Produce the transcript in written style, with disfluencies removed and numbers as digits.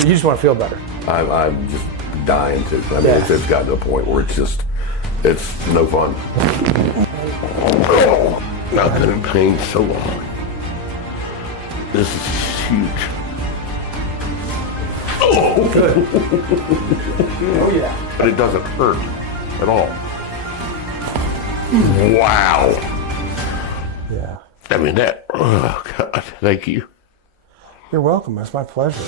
You just want to feel better. I'm just dying to. I mean, it's gotten to a point where it's no fun. Oh, I've been in pain so long. This is huge. Oh, good. Oh, yeah. But it doesn't hurt at all. Wow. Yeah. I mean, oh, God, thank you. You're welcome. It's my pleasure.